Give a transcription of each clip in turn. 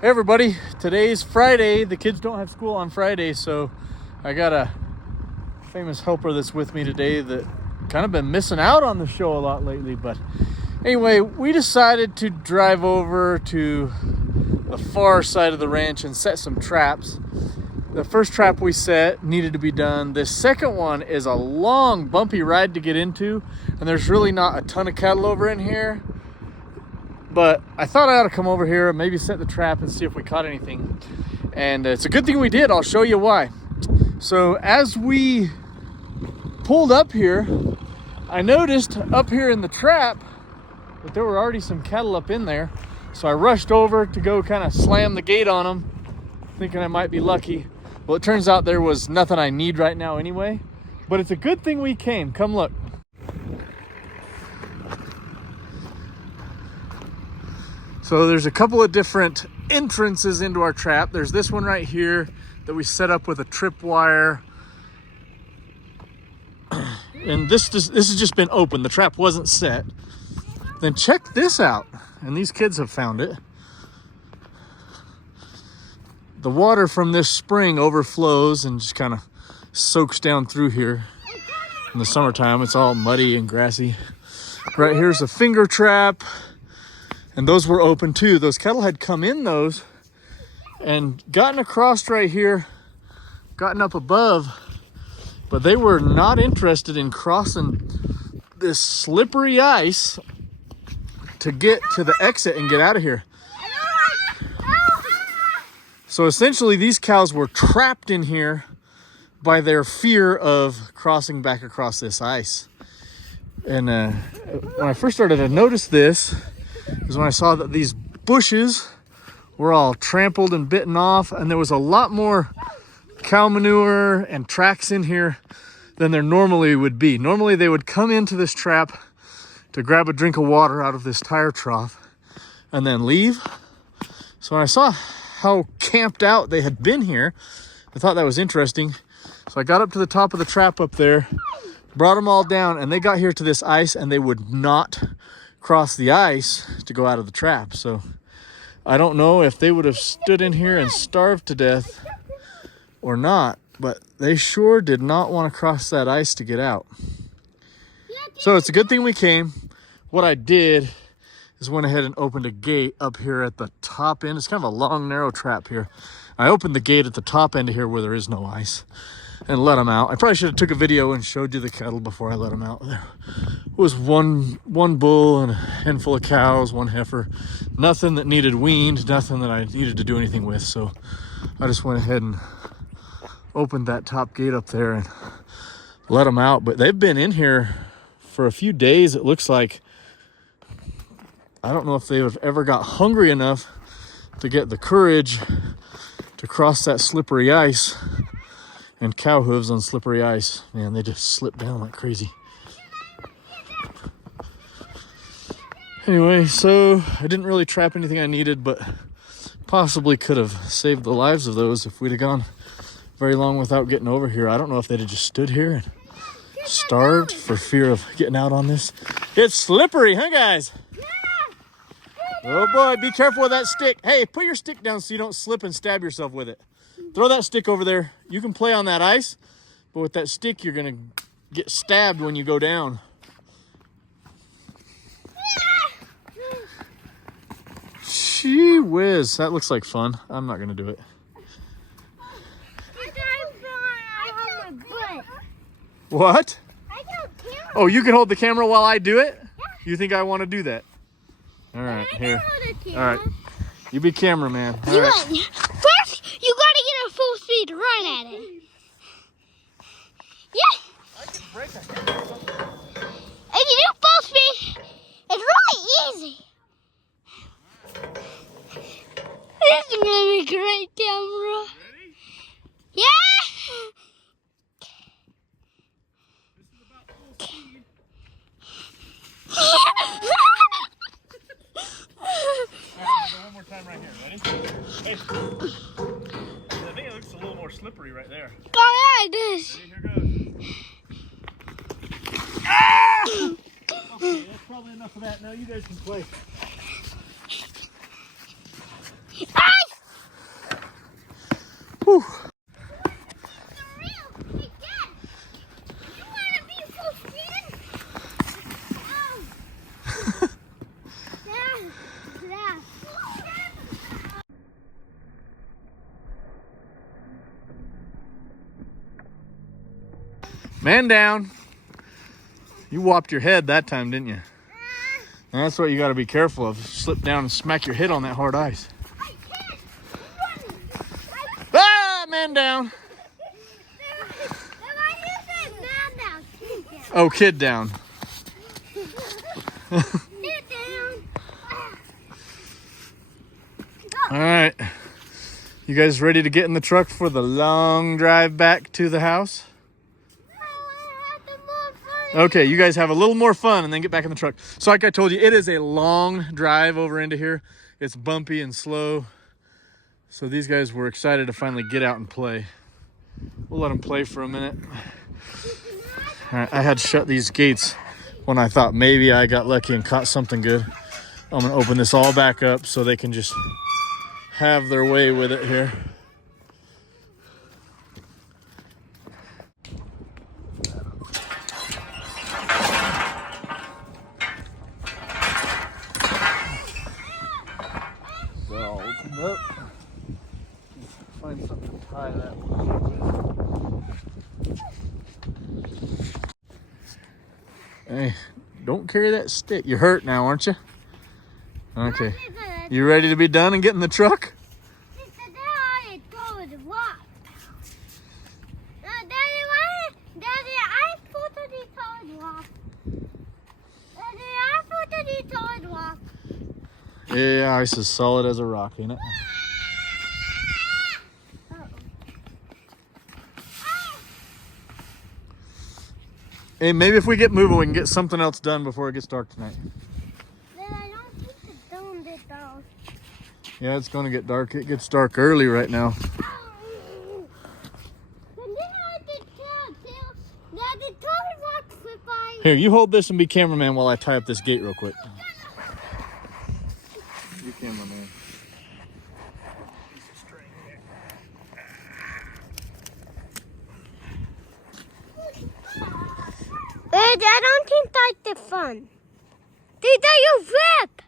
Hey everybody, today's Friday. The kids don't have school on Friday, so I got a famous helper that's with me today that kind of been missing out on the show a lot lately. But anyway, we decided to drive over to the far side of the ranch and set some traps. The first trap we set needed to be done. The second one is a long, bumpy ride to get into, and there's really not a ton of cattle over in here. But I thought I ought to come over here and maybe set the trap and see if we caught anything. And it's a good thing we did. I'll show you why. So as we pulled up here, I noticed up here in the trap that there were already some cattle up in there. So I rushed over to go kind of slam the gate on them, thinking I might be lucky. Well, it turns out there was nothing I need right now anyway. But it's a good thing we came. Come look. So there's a couple of different entrances into our trap. There's this one right here that we set up with a tripwire. And this has just been open. The trap wasn't set. Then check this out. And these kids have found it. The water from this spring overflows and just kind of soaks down through here. In the summertime, it's all muddy and grassy. Right here's a finger trap. And those were open too. Those cattle had come in those and gotten across right here, gotten up above, but they were not interested in crossing this slippery ice to get to the exit and get out of here. So essentially these cows were trapped in here by their fear of crossing back across this ice. And when I first started to notice this, is when I saw that these bushes were all trampled and bitten off, and there was a lot more cow manure and tracks in here than there normally would be. Normally they would come into this trap to grab a drink of water out of this tire trough and then leave. So when I saw how camped out they had been here, I thought that was interesting. So I got up to the top of the trap up there, brought them all down, and they got here to this ice and they would not cross the ice to go out of the trap. So I don't know if they would have stood in here and starved to death or not, but they sure did not want to cross that ice to get out. So it's a good thing we came. What I did is went ahead and opened a gate up here at the top end. It's kind of a long, narrow trap here. I opened the gate at the top end of here where there is no ice and let them out. I probably should have took a video and showed you the cattle before I let them out. There was one bull and a handful of cows, one heifer, nothing that needed weaned, nothing that I needed to do anything with. So I just went ahead and opened that top gate up there and let them out. But they've been in here for a few days. It looks like, I don't know if they've ever got hungry enough to get the courage to cross that slippery ice. And cow hooves on slippery ice, man, they just slip down like crazy. Anyway, so I didn't really trap anything I needed, but possibly could have saved the lives of those if we'd have gone very long without getting over here. I don't know if they'd have just stood here and starved for fear of getting out on this. It's slippery, huh, guys? Oh boy, be careful with that stick. Hey, put your stick down so you don't slip and stab yourself with it. Throw that stick over there. You can play on that ice, but with that stick, you're gonna get stabbed when you go down. Gee whiz, that looks like fun. I'm not gonna do it. What? Oh, you can hold the camera while I do it? You think I want to do that? All right, here. All right, you be cameraman. All right. First, you gotta get a full speed run at it. Yeah. I can break a hammer or something. If you do full speed, it's really easy. This is gonna be great, camera. Ready? Yeah. This is about full speed. One more time right here. Ready? Hey. I think it looks a little more slippery right there. Oh yeah, it is. Ready? Here goes. Ah! Okay, that's probably enough of that. Now you guys can play. I Whew. Man down. You whopped your head that time, didn't you? And that's what you got to be careful of. Slip down and smack your head on that hard ice. Ah, man down. Oh, kid down. All right. You guys ready to get in the truck for the long drive back to the house? Okay, you guys have a little more fun and then get back in the truck. So like I told you, it is a long drive over into here. It's bumpy and slow. So these guys were excited to finally get out and play. We'll let them play for a minute. All right, I had to shut these gates when I thought maybe I got lucky and caught something good. I'm gonna open this all back up so they can just have their way with it here. So I'll open up. Find something to tie that one with. Hey, don't carry that stick. You're hurt now, aren't you? Okay. You ready to be done and get in the truck? Yeah, ice is solid as a rock, ain't it? Hey, maybe if we get moving, we can get something else done before it gets dark tonight. I don't think it's done this though. Yeah, it's going to get dark. It gets dark early right now. Here, you hold this and be cameraman while I tie up this gate real quick. You cameraman. I don't think that's the fun. These are your rip.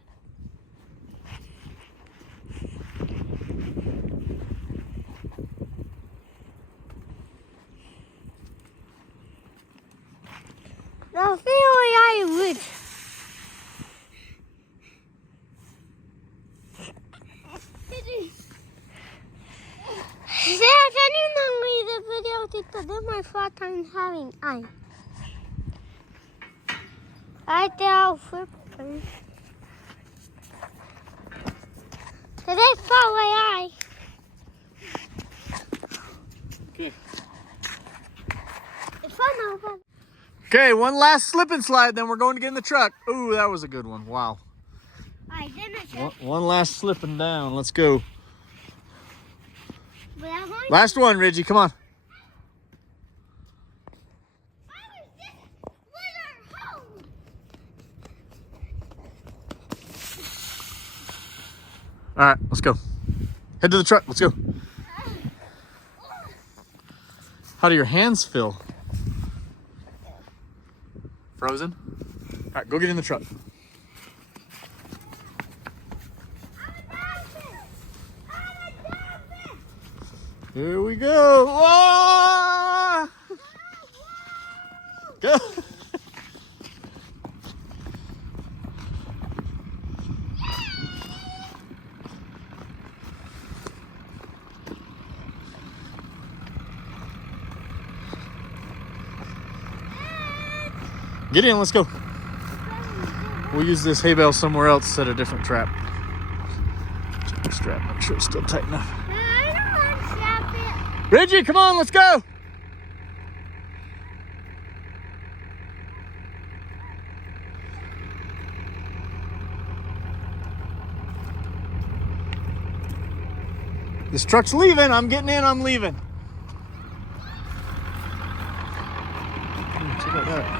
Now feel I would. Dad, can you not read the video? This is my first time having ice. I tell flipping. Today far away I. Okay. It's fun over. Okay, one last slip and slide, then we're going to get in the truck. Ooh, that was a good one. Wow. I didn't. One last slipping down. Let's go. But I'm going Last one, Ridgey. Come on. All right, let's go. Head to the truck. Let's go. How do your hands feel? Frozen? All right, go get in the truck. Here we go. Whoa! Go. Get in, let's go. We'll use this hay bale somewhere else, set a different trap. Check the strap, make sure it's still tight enough. I don't want to strap it. Ridgey, come on, let's go. This truck's leaving. I'm getting in, I'm leaving. Check out that.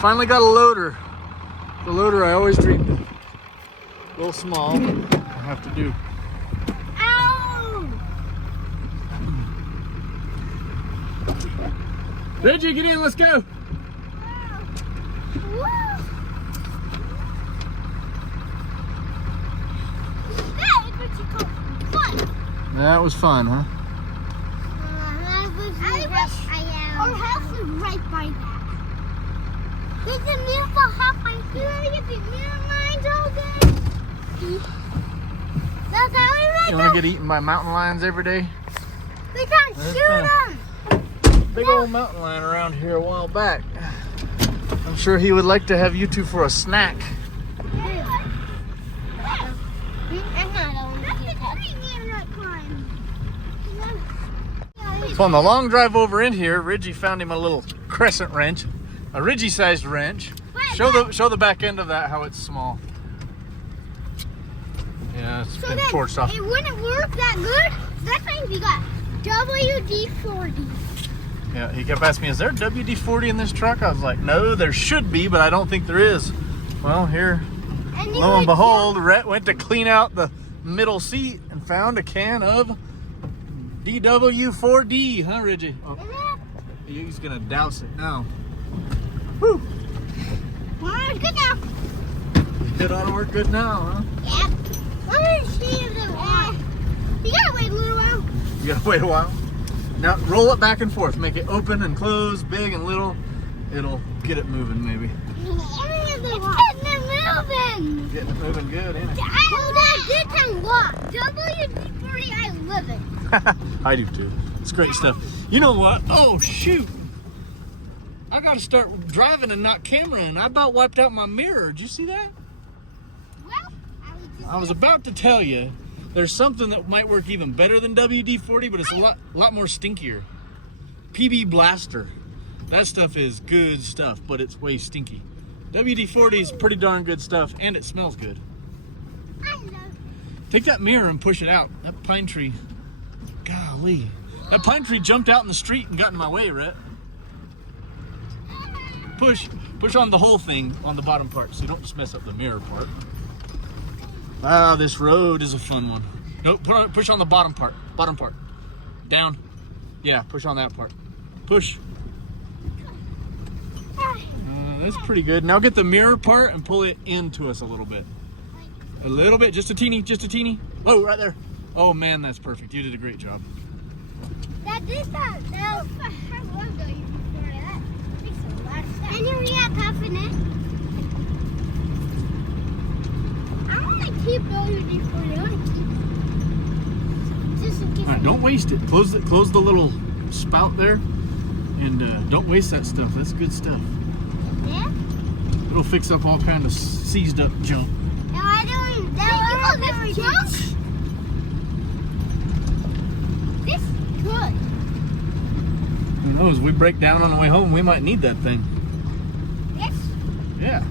Finally got a loader. The loader I always dreamed of. A little small, but I have to do. Ow! Ridgey, get in, let's go. That is what you call fun. That was fun, huh? Our house is right by that. There's a beautiful house by here. You want to get the mirror lines all day? That's how we make You want to get eaten by mountain lions every day? We can't shoot them. Big old mountain lion around here a while back. I'm sure he would like to have you two for a snack. So on the long drive over in here, Ridgey found him a little crescent wrench, a Ridgey-sized wrench. Show the back end of that, how it's small. Yeah, it's been torched off. It wouldn't work that good. That's why we got WD-40. Yeah, he kept asking me, is there WD-40 in this truck? I was like, no, there should be, but I don't think there is. Well, here, lo and behold, Rhett went to clean out the middle seat and found a can of DW4D, huh, Ridgey? Oh, he's gonna douse it now. Woo! Well, it's good now. It ought to work good now, huh? Yeah. Let me see if it works. You gotta wait a little while. You gotta wait a while. Now roll it back and forth. Make it open and close, big and little. It'll get it moving, maybe. It's getting it moving. Getting it moving good, ain't it? I hold that good time walk. WD-40, I live it. I do too. It's great stuff. You know what? Oh, shoot. I got to start driving and not cameraing. I about wiped out my mirror. Did you see that? Well, I was about to tell you, there's something that might work even better than WD-40, but it's a lot more stinkier. PB Blaster. That stuff is good stuff, but it's way stinky. WD-40 is pretty darn good stuff, and it smells good. I love Take that mirror and push it out. That pine tree, golly. That pine tree jumped out in the street and got in my way, Rhett. Push on the whole thing on the bottom part so you don't just mess up the mirror part. Wow, this road is a fun one. Nope, push on the bottom part. Down. Yeah, push on that part. Push. That's pretty good. Now get the mirror part and pull it into us a little bit. A little bit, just a teeny. Oh, right there. Oh man, that's perfect. You did a great job. that. This that. That was how long ago you before that. Makes a lot of sense. And you got tough in it. I want to keep WD-40. I want to keep just in case. All right, don't waste it. Close the little spout there, and don't waste that stuff. That's good stuff. Yeah. It'll fix up all kind of seized up junk. No, I don't. This junk. This is good. Who knows? We break down on the way home. We might need that thing. This. Yeah.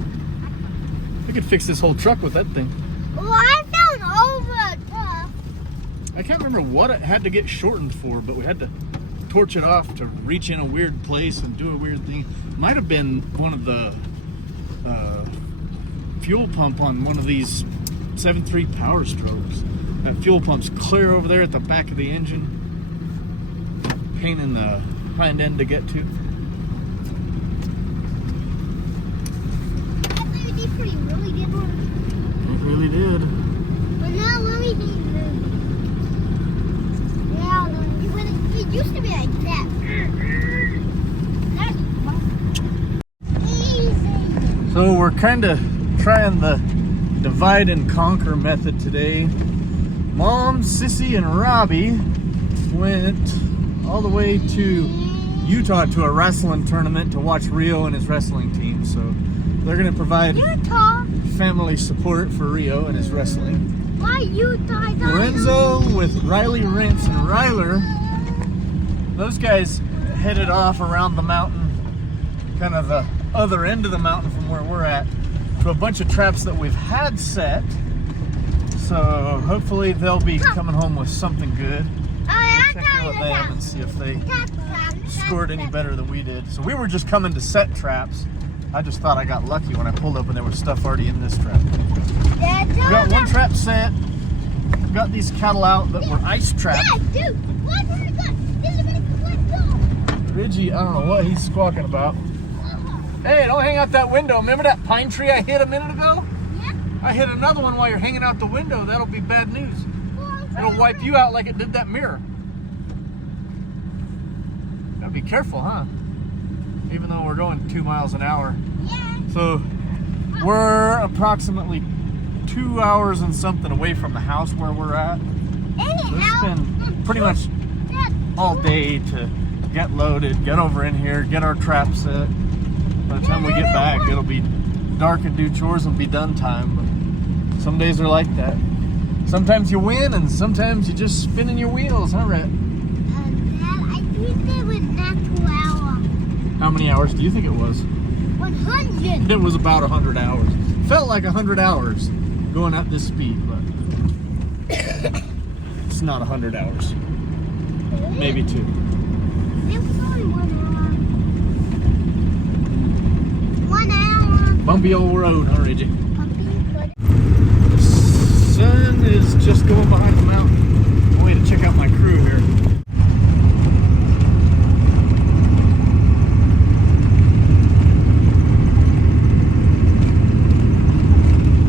We could fix this whole truck with that thing. Well, I found over a truck. I can't remember what it had to get shortened for, but we had to torch it off to reach in a weird place and do a weird thing. Might have been one of the fuel pump on one of these 7.3 Power Strokes. That fuel pump's clear over there at the back of the engine. Pain in the hind end to get to. That WD-40 really did work. It really did. But now let me do this. Yeah, it used to be like that. That's easy. So we're kind of trying the divide and conquer method today. Mom, Sissy, and Robbie went all the way to Utah to a wrestling tournament to watch Rio and his wrestling team. So they're going to provide Utah. family support for Rio and his wrestling. Why Utah? Lorenzo with Riley Rentz and Ryler, those guys headed off around the mountain, kind of the other end of the mountain from where we're at, to a bunch of traps that we've had set. So hopefully they'll be coming home with something good. We'll check in with them and see if they scored any better than we did. So we were just coming to set traps. I just thought I got lucky when I pulled up and there was stuff already in this trap. We got one trap set. We've got these cattle out that were ice trapped. Dude, what? This is a really good one. Ridgey, I don't know what he's squawking about. Hey, don't hang out that window. Remember that pine tree I hit a minute ago? Yeah. I hit another one while you're hanging out the window. That'll be bad news. It'll wipe you out like it did that mirror. Gotta be careful, huh? Even though we're going 2 miles an hour. Yeah. So we're approximately 2 hours and something away from the house where we're at. So it's been pretty much all day to get loaded, get over in here, get our trap set. By the time we get back, it'll be dark and do chores and be done time. But some days are like that. Sometimes you win and sometimes you're just spinning your wheels, huh, Rhett? Dad, I think it was not 2 hours. How many hours do you think it was? 100. It was about 100 hours. Felt like 100 hours going at this speed, but it's not 100 hours. Maybe 2. It was only 1 hour. 1 hour. Bumpy old road, huh, Ridgey? Puppy. The sun is just going behind the mountain. Way to check out my crew here.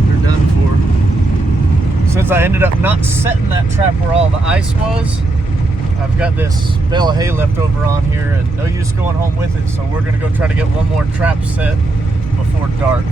They're done for. Since I ended up not setting that trap where all the ice was, I've got this bale of hay left over on here and no use going home with it, so we're gonna go try to get one more trap set before dark.